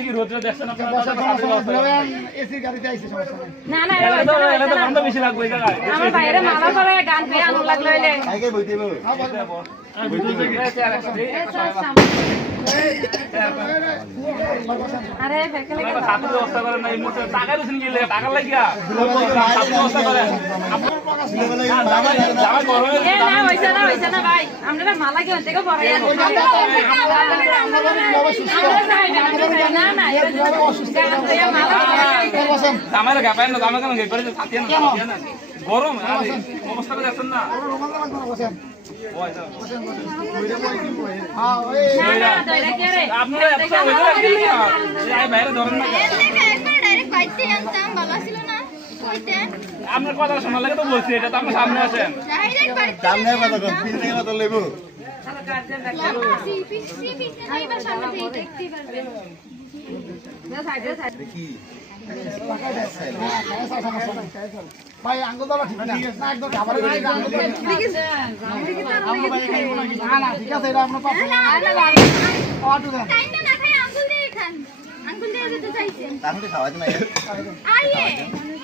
বাজে কি রোদে দেখছেন আপনারা এসি গাড়িতে আইছে সমস্যা নাই না এটা তো গন্ধ বেশি লাগবে এই জায়গায় আমার বাইরে মালা করে গান পেয়ে আনন্দ লাগলো হইলে আগে বইতে দেব আরে ফেকলে ছাত্র ব্যবস্থা করেন না এই মুহূর্তে টাকা দিছেন কি লাগে টাকা লাগিয়া ছাত্র ব্যবস্থা করেন জামা গরমে এ না হইছে না ভাই আমরা মালা কি হতে গো পরে না না জামাই গাপায় না জামা কেন করে ছাতিয়ে না গরম অবস্থা দেখছেন না আপনারা এত বাইরে ধরেন না আপনার কথা শোনা লাগে তো বলছি এটা তো আপনার সামনে আছেন সামনে কথা কম পিছনে কথা লইব দেখি ভাই আঙ্গুল দাও ঠিক না না একদম খাবার আঙ্গুল দাও ঠিক আছে না না ঠিক আছে এটা আমরা পাবো অটো দেন টাইমটা না খাই আঙ্গুল দিয়ে খান আঙ্গুল দিয়ে দিতে চাইছেন তাহলে খাওয়াতে না আইয়ে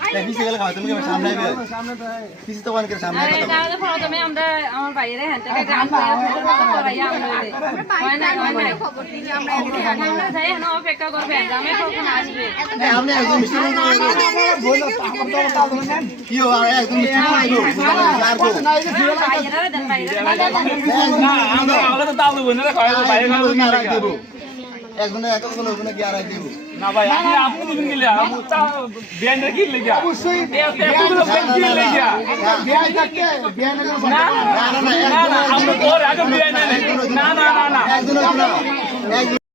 তাই পিছে গেলে খাওয়াতে তুমি সামনে আইবে সামনে তো পিছে তো কোন করে সামনে আরে কথা তাহলে প্রথমে আমরা আমার বাইরে হ্যাঁ থেকে গান করাইয়া আমরা খবর দিই আমরা আমরা যাই না অপেক্ষা করবে আমি কখন আসবে আপনি একদম মিষ্টি বলো আমার তো তাল ধরেন কি ও একদম মিষ্টি আইবো আর কো না এই যে ছিল না বাইরে দেন বাইরে না আমরা আলাদা তো তাও দেবো না খাওয়াবো বাইরে খাওয়াবো না আর দেব একজনে এক কোন হবে না কি আর আই দেব না ভাই আপনি দিবেন গেলে আমি তা ব্যান্ডের কি লেগে অবশ্যই এতগুলো ব্যান্ড কি লেগে বিয়াই থাকতে বিয়াই না না না না আমরা তোর আগে বিয়ে না না না না একজন